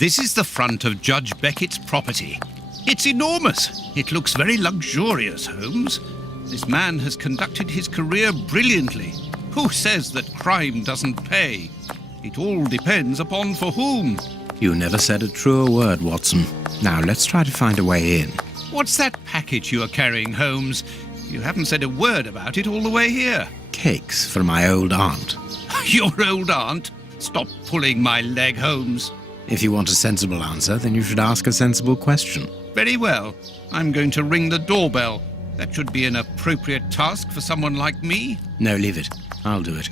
This is the front of Judge Beckett's property. It's enormous. It looks very luxurious, Holmes. This man has conducted his career brilliantly. Who says that crime doesn't pay? It all depends upon for whom. You never said a truer word, Watson. Now, let's try to find a way in. What's that package you are carrying, Holmes? You haven't said a word about it all the way here. Cakes for my old aunt. Your old aunt? Stop pulling my leg, Holmes. If you want a sensible answer, then you should ask a sensible question. Very well. I'm going to ring the doorbell. That should be an appropriate task for someone like me. No, leave it. I'll do it.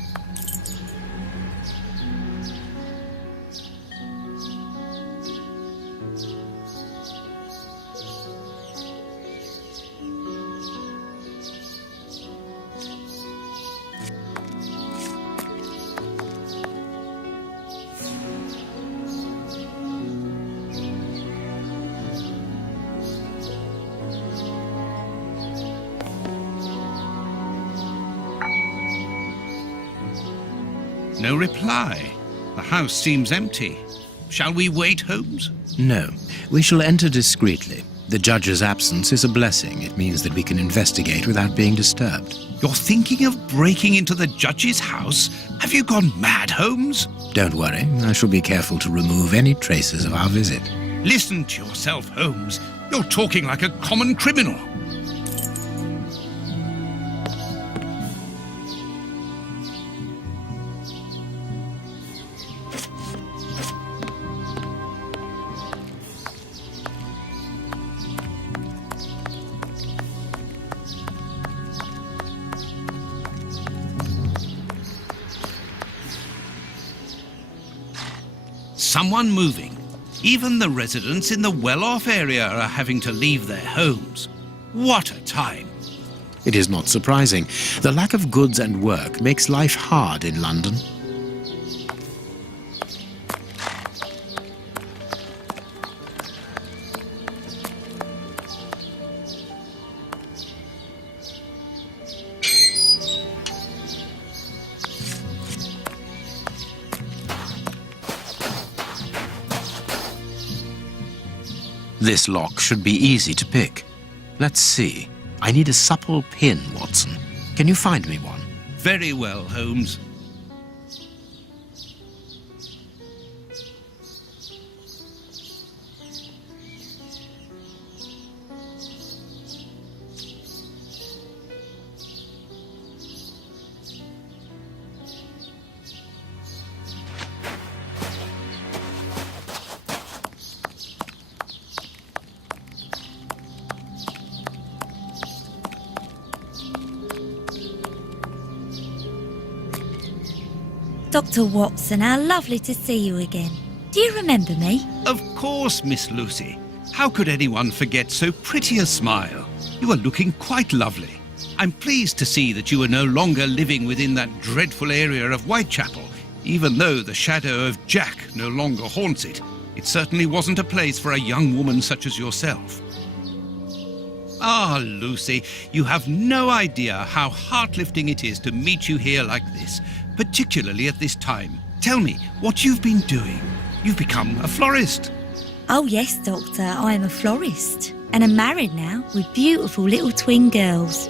No reply. The house seems empty. Shall we wait, Holmes? No. We shall enter discreetly. The judge's absence is a blessing. It means that we can investigate without being disturbed. You're thinking of breaking into the judge's house? Have you gone mad, Holmes? Don't worry. I shall be careful to remove any traces of our visit. Listen to yourself, Holmes. You're talking like a common criminal. Someone moving. Even the residents in the well-off area are having to leave their homes. What a time! It is not surprising. The lack of goods and work makes life hard in London. This lock should be easy to pick. Let's see. I need a supple pin, Watson. Can you find me one? Very well, Holmes. Dr. Watson, how lovely to see you again. Do you remember me? Of course, Miss Lucy. How could anyone forget so pretty a smile? You are looking quite lovely. I'm pleased to see that you are no longer living within that dreadful area of Whitechapel, even though the shadow of Jack no longer haunts it. It certainly wasn't a place for a young woman such as yourself. Ah, Lucy, you have no idea how heart-lifting it is to meet you here like this, particularly at this time. Tell me what you've been doing. You've become a florist. Oh yes, Doctor, I am a florist. And I'm married now with beautiful little twin girls.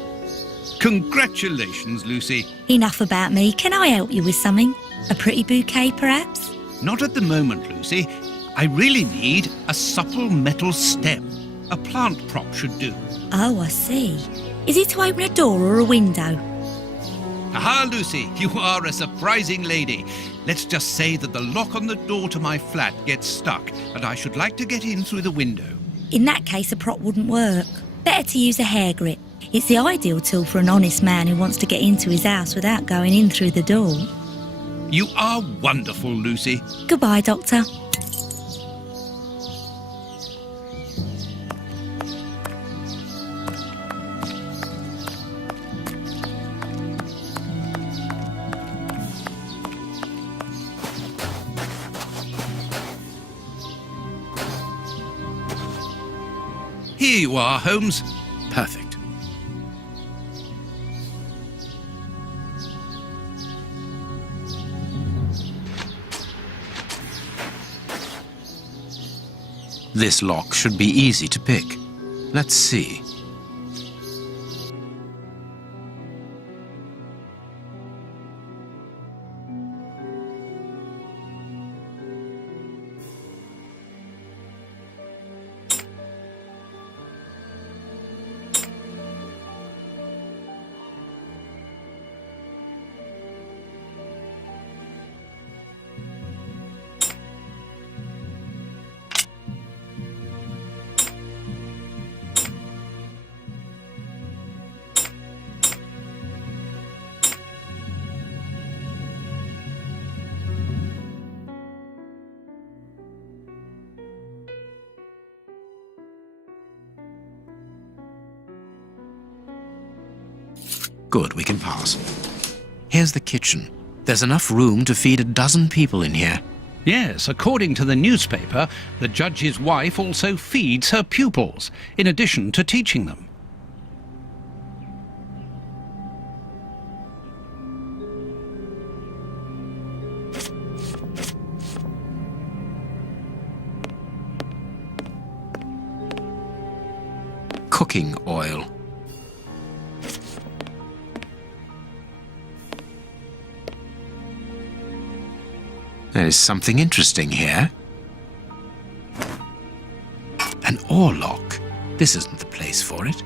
Congratulations, Lucy. Enough about me. Can I help you with something? A pretty bouquet, perhaps? Not at the moment, Lucy. I really need a supple metal stem. A plant prop should do. Oh, I see. Is it to open a door or a window? Aha, Lucy, you are a surprising lady. Let's just say that the lock on the door to my flat gets stuck, and I should like to get in through the window. In that case, a prop wouldn't work. Better to use a hair grip. It's the ideal tool for an honest man who wants to get into his house without going in through the door. You are wonderful, Lucy. Goodbye, Doctor. Here you are, Holmes. Perfect. This lock should be easy to pick. Let's see. Good, we can pass. Here's the kitchen. There's enough room to feed a dozen people in here. Yes, according to the newspaper, the judge's wife also feeds her pupils, in addition to teaching them. Cooking oil. There is something interesting here. An oar lock. This isn't the place for it.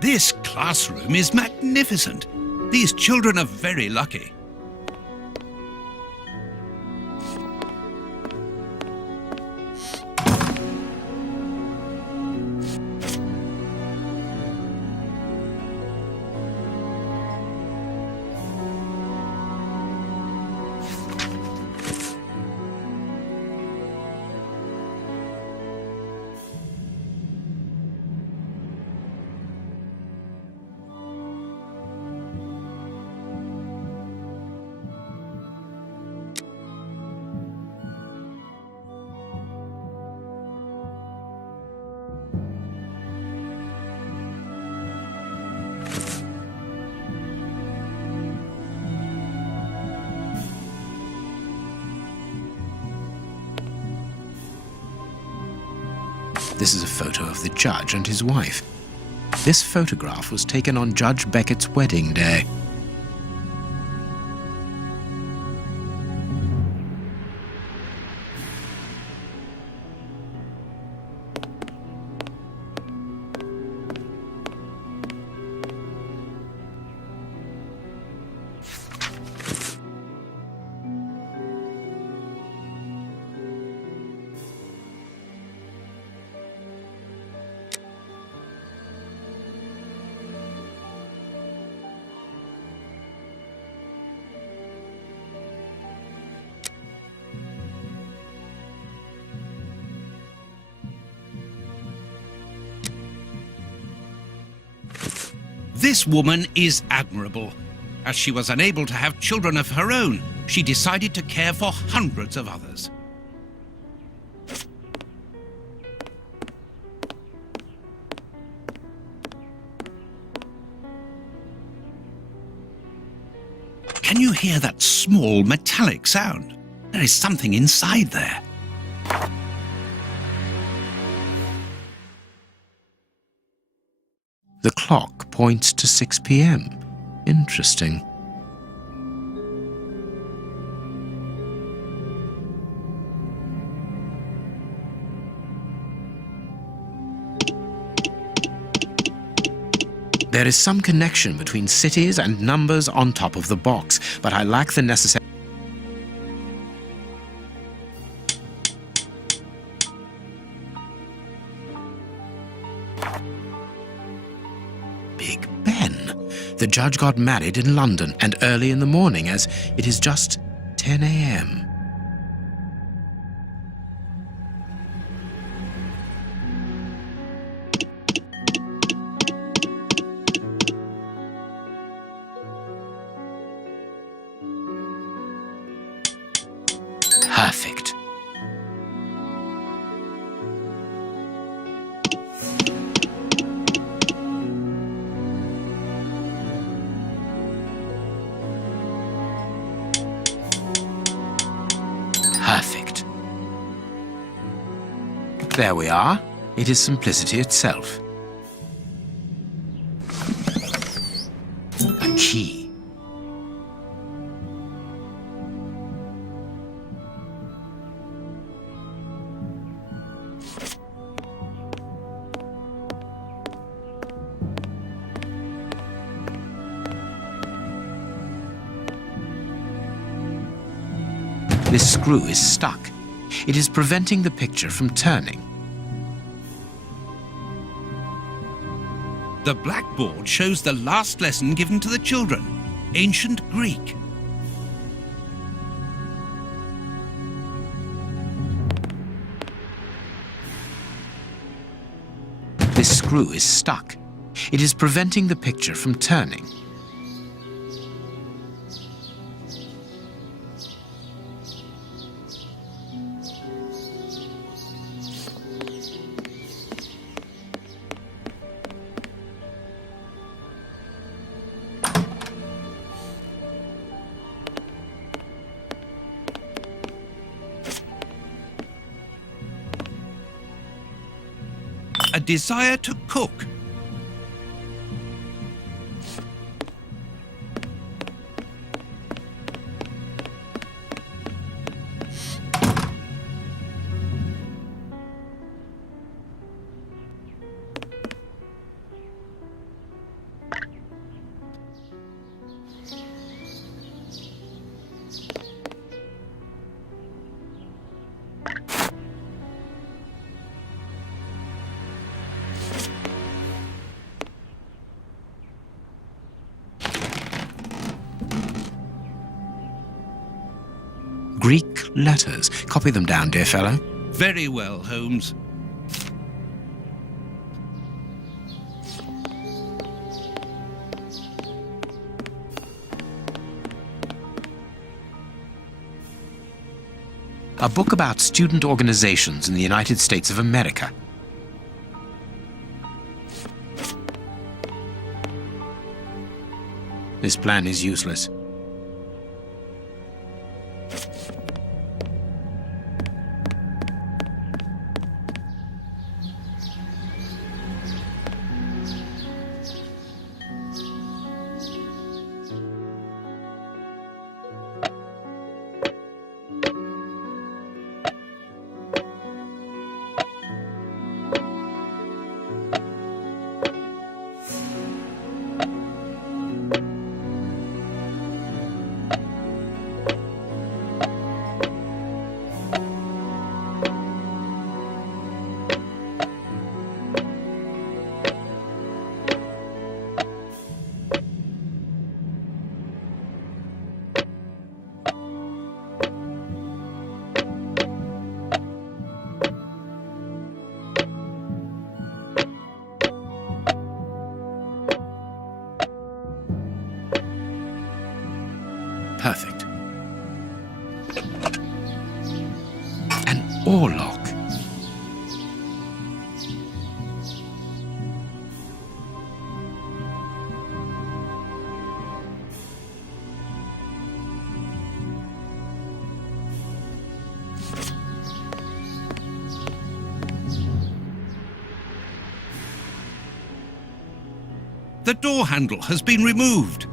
This classroom is magnificent. These children are very lucky. This is a photo of the judge and his wife. This photograph was taken on Judge Beckett's wedding day. This woman is admirable. As she was unable to have children of her own, she decided to care for hundreds of others. Can you hear that small metallic sound? There is something inside there. The clock points to 6 p.m. Interesting. There is some connection between cities and numbers on top of the box, but I lack the necessary... Big Ben. The judge got married in London and early in the morning, as it is just 10 a.m. Perfect. There we are. It is simplicity itself. A key. This screw is stuck. It is preventing the picture from turning. The blackboard shows the last lesson given to the children, ancient Greek. This screw is stuck. It is preventing the picture from turning. A desire to cook. Greek letters. Copy them down, dear fellow. Very well, Holmes. A book about student organizations in the United States of America. This plan is useless. Perfect. An oarlock. The door handle has been removed.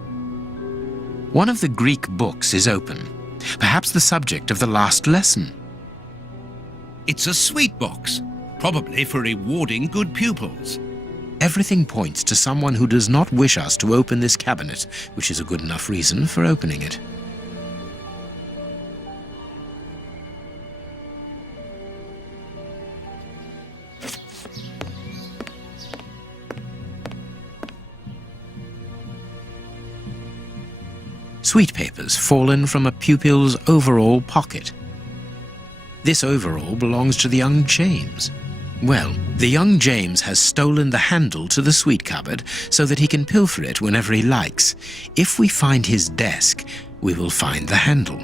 One of the Greek books is open. Perhaps the subject of the last lesson. It's a sweet box, probably for rewarding good pupils. Everything points to someone who does not wish us to open this cabinet, which is a good enough reason for opening it. Sweet papers fallen from a pupil's overall pocket. This overall belongs to the young James. Well, the young James has stolen the handle to the sweet cupboard so that he can pilfer it whenever he likes. If we find his desk, we will find the handle.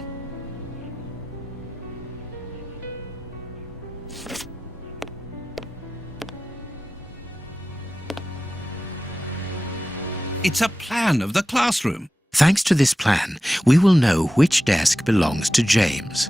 It's a plan of the classroom. Thanks to this plan, we will know which desk belongs to James.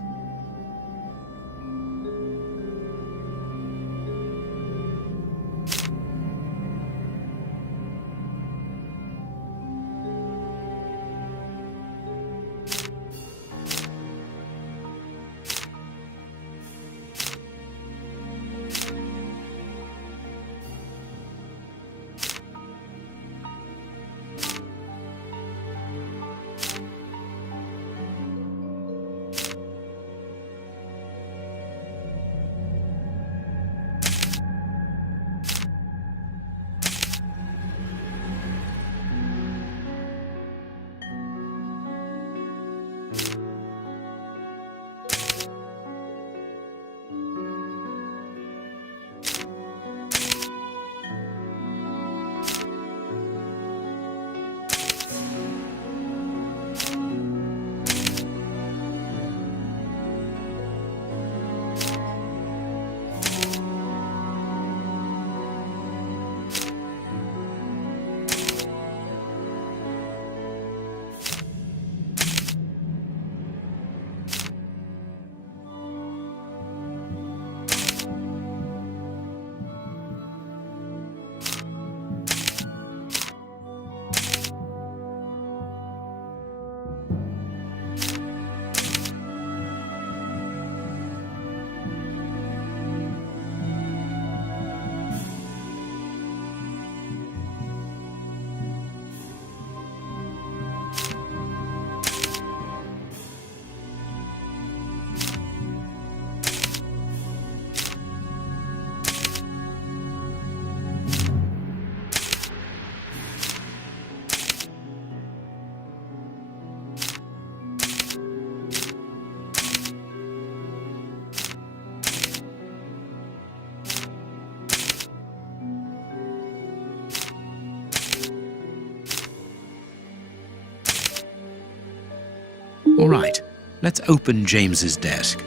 All right, let's open James's desk.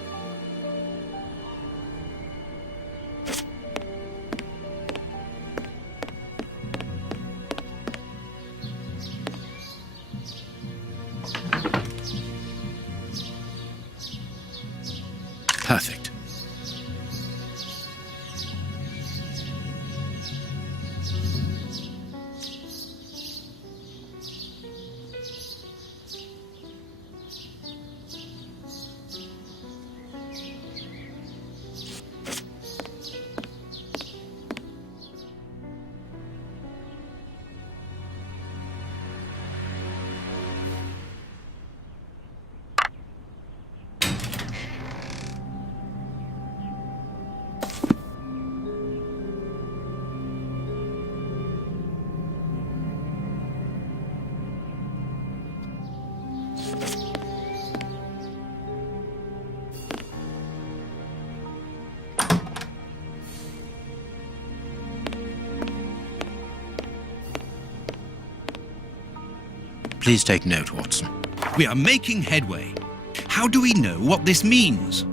Perfect. Please take note, Watson. We are making headway. How do we know what this means?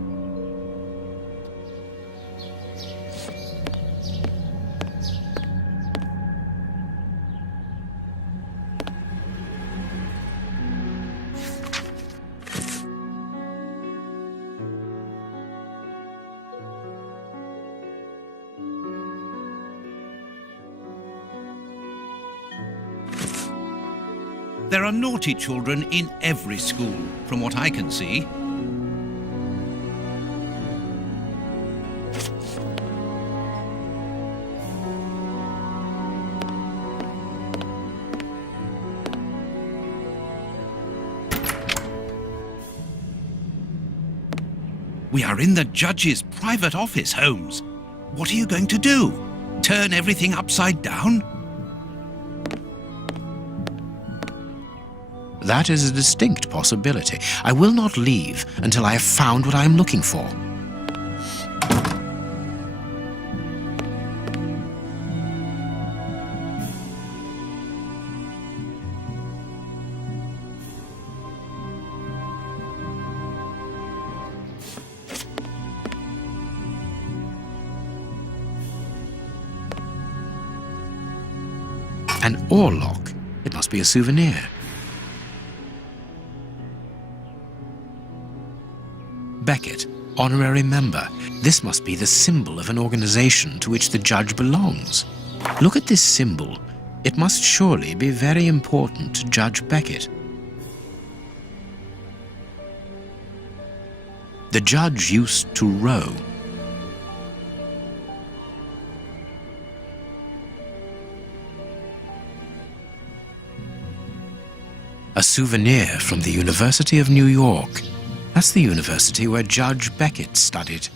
There are naughty children in every school, from what I can see. We are in the judge's private office, Holmes. What are you going to do? Turn everything upside down? That is a distinct possibility. I will not leave until I have found what I am looking for. An oar lock. It must be a souvenir. Beckett, honorary member. This must be the symbol of an organization to which the judge belongs. Look at this symbol. It must surely be very important to Judge Beckett. The judge used to row. A souvenir from the University of New York. That's the university where Judge Beckett studied.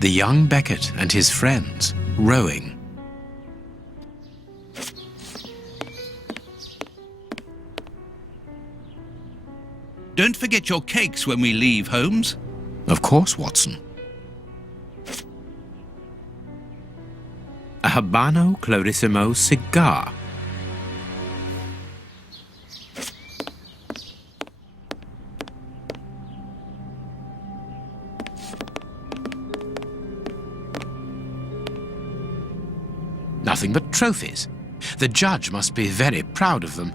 The young Beckett and his friends rowing. Don't forget your cakes when we leave, Holmes. Of course, Watson. A Habano Clarissimo cigar. Nothing but trophies. The judge must be very proud of them.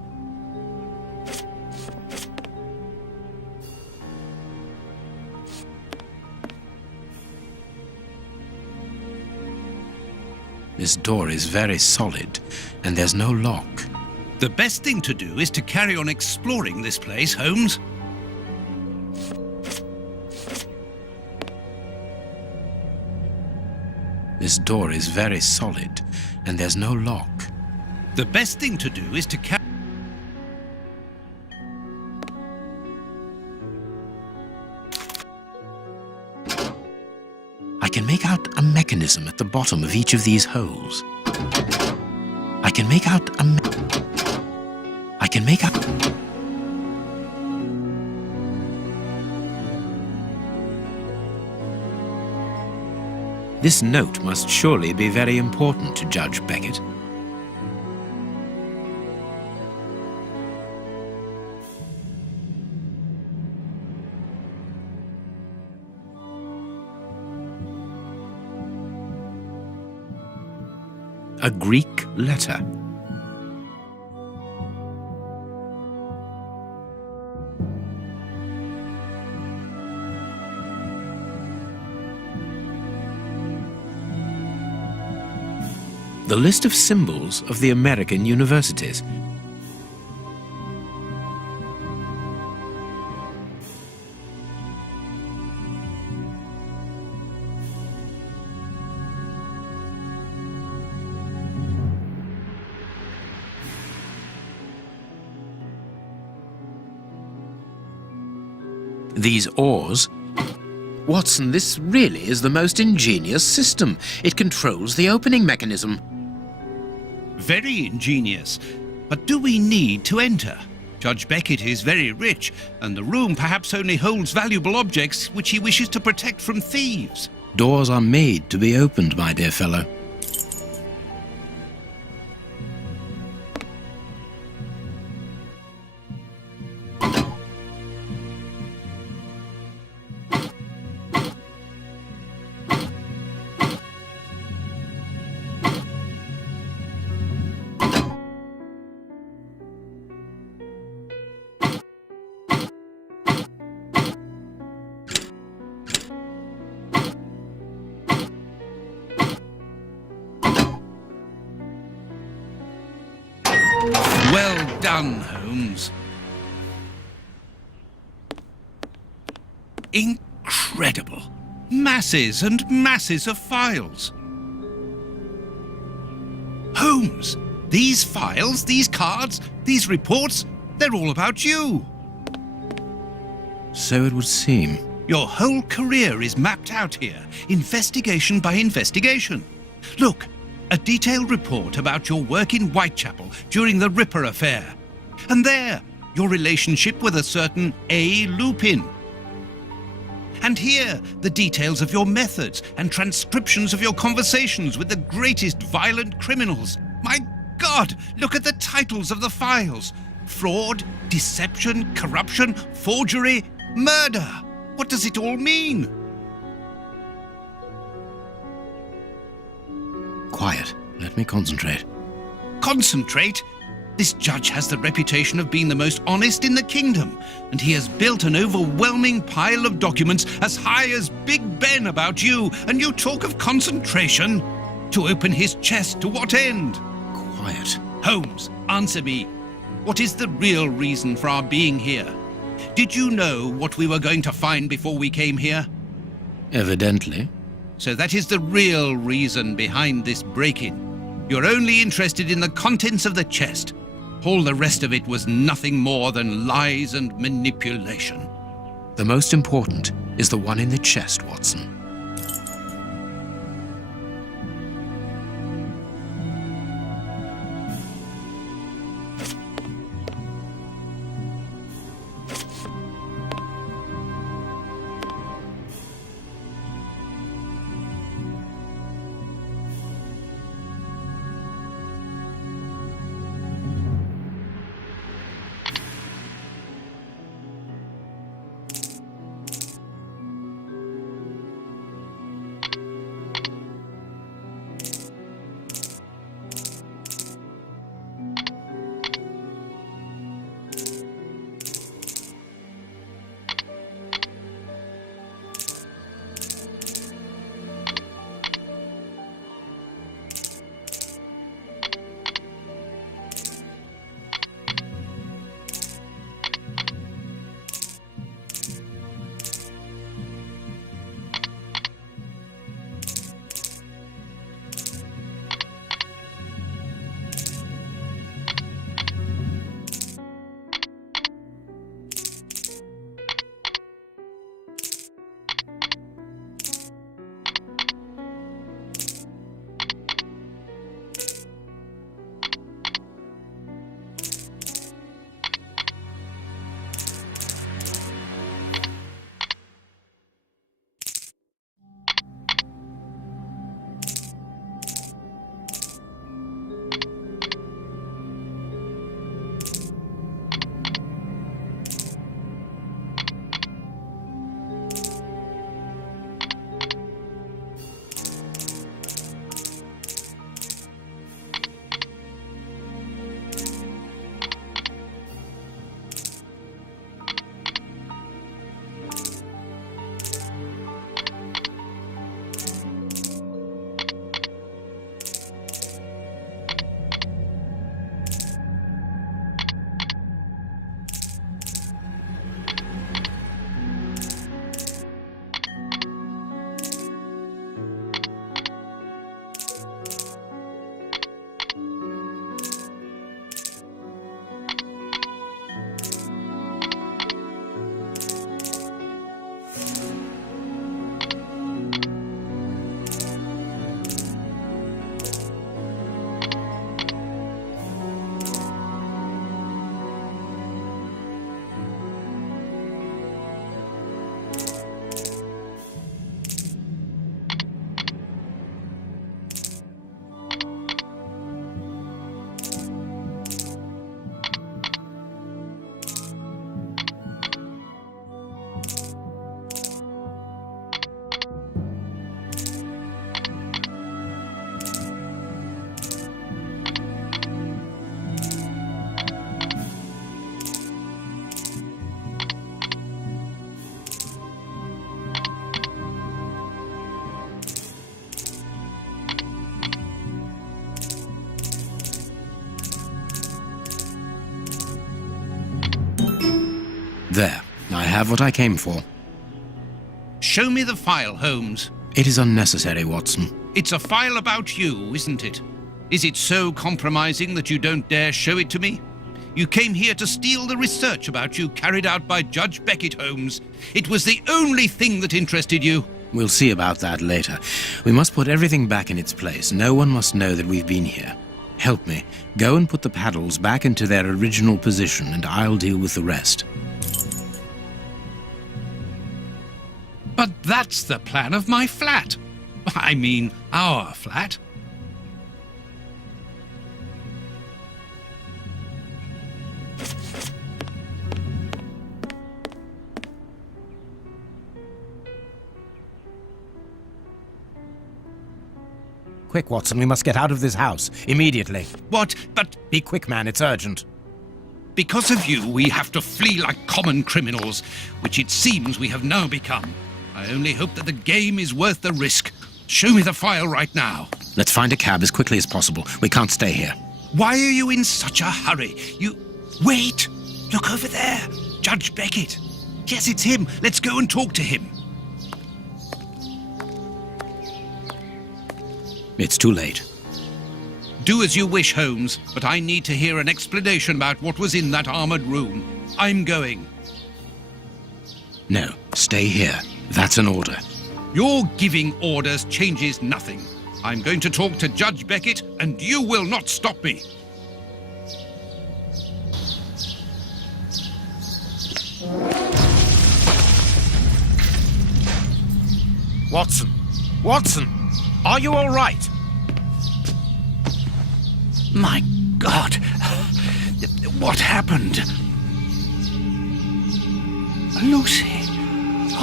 This door is very solid, and there's no lock. The best thing to do is to carry on exploring this place, Holmes. This door is very solid, and there's no lock. The best thing to do is to carry... I can make out a mechanism at the bottom of each of these holes. I can make out This note must surely be very important to Judge Beckett. a Greek letter. The list of symbols of the American universities. These oars. Watson, this really is the most ingenious system. It controls the opening mechanism. Very ingenious. But do we need to enter? Judge Beckett is very rich, and the room perhaps only holds valuable objects which he wishes to protect from thieves. Doors are made to be opened, my dear fellow. Well done, Holmes. Incredible. Masses and masses of files. Holmes, these files, these cards, these reports, they're all about you. So it would seem. Your whole career is mapped out here, investigation by investigation. Look, a detailed report about your work in Whitechapel during the Ripper affair. And there, your relationship with a certain A. Lupin. And here, the details of your methods and transcriptions of your conversations with the greatest violent criminals. My God, look at the titles of the files. Fraud, deception, corruption, forgery, murder. What does it all mean? Quiet. Let me concentrate. Concentrate? This judge has the reputation of being the most honest in the kingdom, and he has built an overwhelming pile of documents as high as Big Ben about you, and you talk of concentration? To open his chest to what end? Quiet. Holmes, answer me. What is the real reason for our being here? Did you know what we were going to find before we came here? Evidently. So that is the real reason behind this break-in. You're only interested in the contents of the chest. All the rest of it was nothing more than lies and manipulation. The most important is the one in the chest, Watson. There, I have what I came for. Show me the file, Holmes. It is unnecessary, Watson. It's a file about you, isn't it? Is it so compromising that you don't dare show it to me? You came here to steal the research about you carried out by Judge Beckett, Holmes. It was the only thing that interested you. We'll see about that later. We must put everything back in its place. No one must know that we've been here. Help me. Go and put the paddles back into their original position, and I'll deal with the rest. But that's the plan of my flat. I mean, our flat. Quick, Watson, we must get out of this house. Immediately. What? But Be quick, man, it's urgent. because of you, we have to flee like common criminals, which it seems we have now become. I only hope that the game is worth the risk. Show me the file right now. Let's find a cab as quickly as possible. We can't stay here. Why are you in such a hurry? Wait! Look over there! Judge Beckett! Yes, it's him! Let's go and talk to him! It's too late. Do as you wish, Holmes, but I need to hear an explanation about what was in that armored room. I'm going. No, stay here. That's an order. Your giving orders changes nothing. I'm going to talk to Judge Beckett, and you will not stop me. Watson! Watson! Are you all right? My God! What happened? Lucy!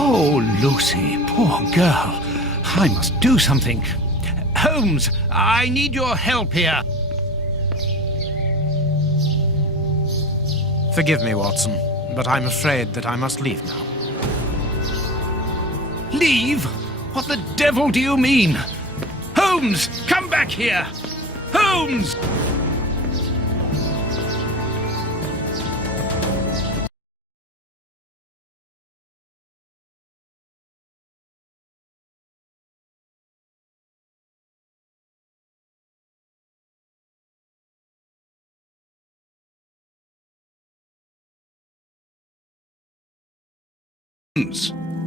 Oh, Lucy, poor girl. I must do something. Holmes, I need your help here. Forgive me, Watson, but I'm afraid that I must leave now. Leave? What the devil do you mean? Holmes, come back here! Holmes!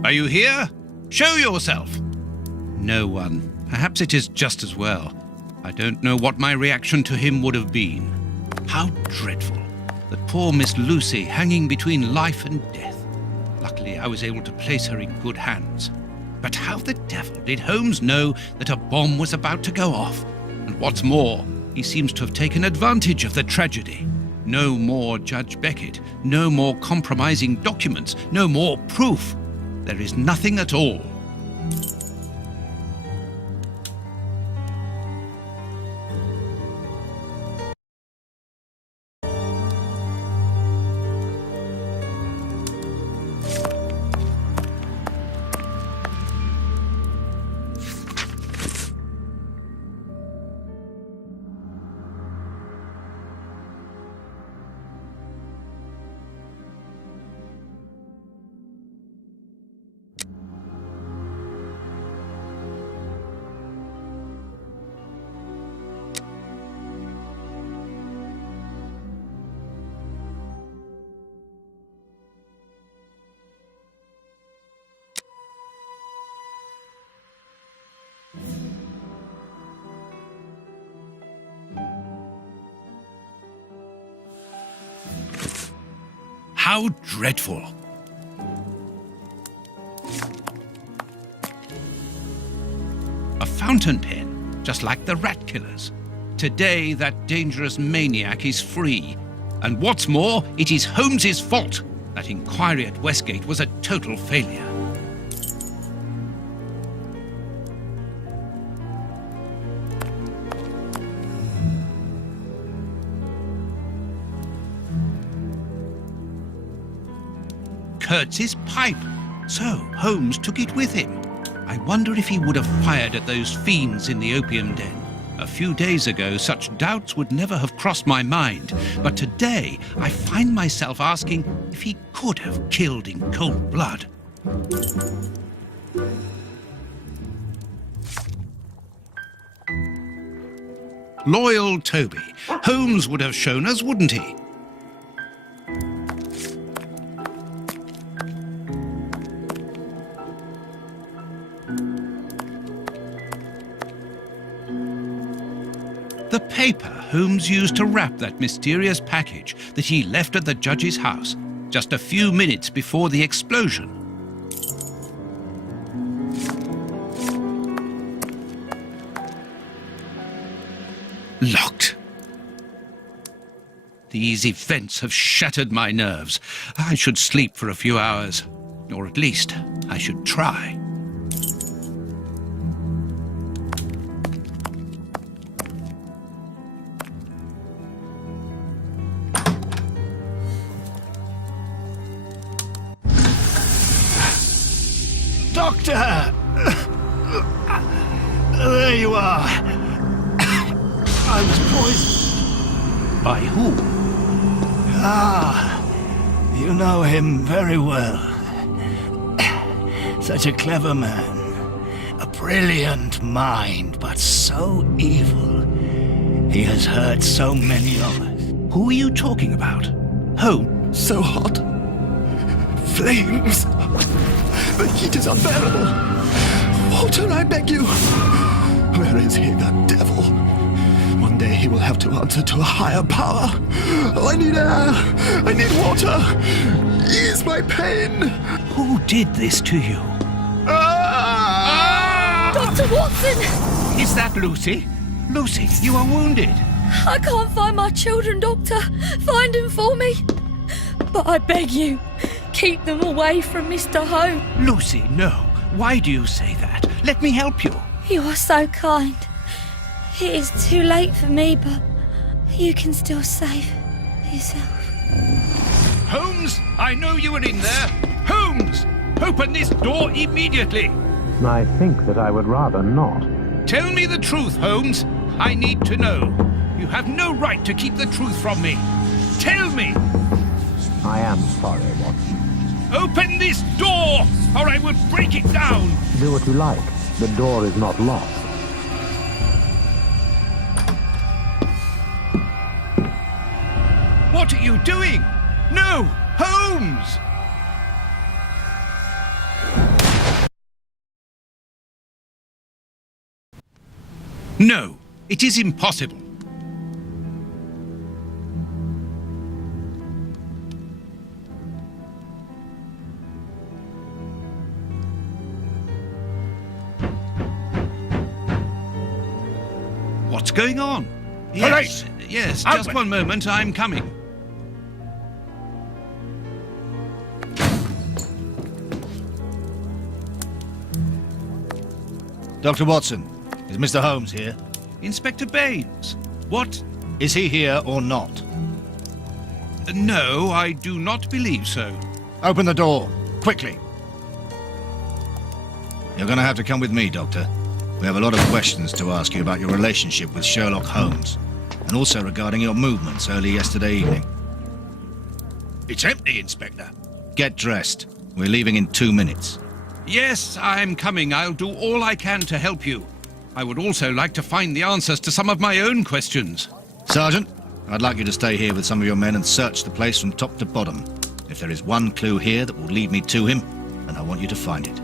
Are you here? Show yourself! No one. Perhaps it is just as well. I don't know what my reaction to him would have been. How dreadful. That poor Miss Lucy hanging between life and death. Luckily, I was able to place her in good hands. But how the devil did Holmes know that a bomb was about to go off? And what's more, he seems to have taken advantage of the tragedy. No more Judge Beckett, no more compromising documents, no more proof. There is nothing at all. How dreadful! A fountain pen, just like the rat killers. Today, that dangerous maniac is free. And what's more, it is Holmes's fault. That inquiry at Westgate was a total failure. Kurtz's pipe. So Holmes took it with him. I wonder if he would have fired at those fiends in the opium den. A few days ago, such doubts would never have crossed my mind, but today I find myself asking if he could have killed in cold blood. Loyal Toby. Holmes would have shown us, wouldn't he? The paper Holmes used to wrap that mysterious package that he left at the judge's house just a few minutes before the explosion. Locked. These events have shattered my nerves. I should sleep for a few hours, or at least I should try. Doctor! There you are. I was poisoned. By who? Ah, you know him very well. Such a clever man. A brilliant mind, but so evil. He has hurt so many of us. Who are you talking about? Holmes? So hot. Flames. The heat is unbearable. Walter, I beg you. Where is he, that devil? One day he will have to answer to a higher power. Oh, I need air. I need water. Ease my pain. Who did this to you? Dr. Watson! Is that Lucy? Lucy, you are wounded. I can't find my children, Doctor. Find them for me. But I beg you, keep them away from Mr. Holmes. Lucy, no. Why do you say that? Let me help you. You are so kind. It is too late for me, but you can still save yourself. Holmes, I know you are in there. Holmes, open this door immediately. I think that I would rather not. Tell me the truth, Holmes. I need to know. You have no right to keep the truth from me. Tell me. I am sorry, Watson. Open this door, or I will break it down. Do what you like. The door is not locked. What are you doing? No, Holmes! No, it is impossible. What's going on? Yes, yes, just Open. one moment, I'm coming. Dr. Watson, is Mr. Holmes here? Inspector Baines, what? Is he here or not? No, I do not believe so. Open the door, quickly. You're going to have to come with me, Doctor. We have a lot of questions to ask you about your relationship with Sherlock Holmes, and also regarding your movements early yesterday evening. It's empty, Inspector. Get dressed. We're leaving in 2 minutes. Yes, I'm coming. I'll do all I can to help you. I would also like to find the answers to some of my own questions. Sergeant, I'd like you to stay here with some of your men and search the place from top to bottom. If there is one clue here that will lead me to him, then I want you to find it.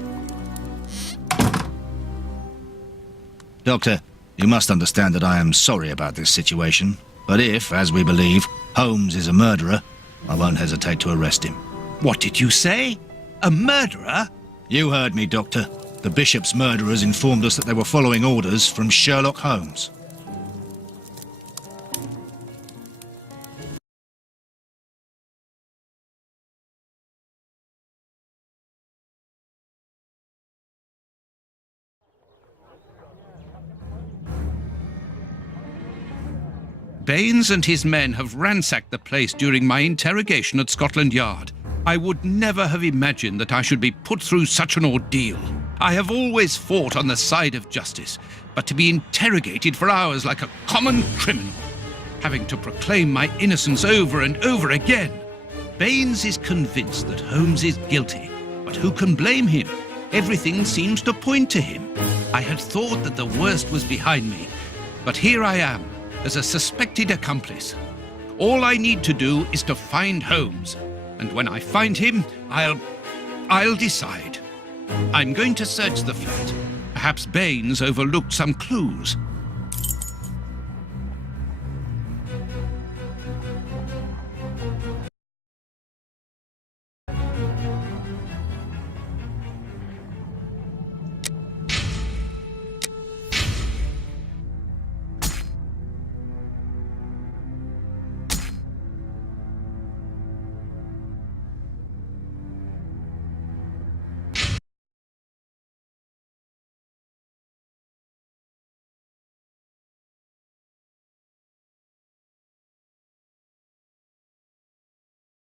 Doctor, you must understand that I am sorry about this situation, but if, as we believe, Holmes is a murderer, I won't hesitate to arrest him. What did you say? A murderer? You heard me, Doctor. The Bishop's murderers informed us that they were following orders from Sherlock Holmes. Baines and his men have ransacked the place during my interrogation at Scotland Yard. I would never have imagined that I should be put through such an ordeal. I have always fought on the side of justice, but to be interrogated for hours like a common criminal, having to proclaim my innocence over and over again. Baines is convinced that Holmes is guilty, but who can blame him? Everything seems to point to him. I had thought that the worst was behind me, but here I am, as a suspected accomplice. All I need to do is to find Holmes, and when I find him, I'll decide. I'm going to search the flat. Perhaps Baines overlooked some clues.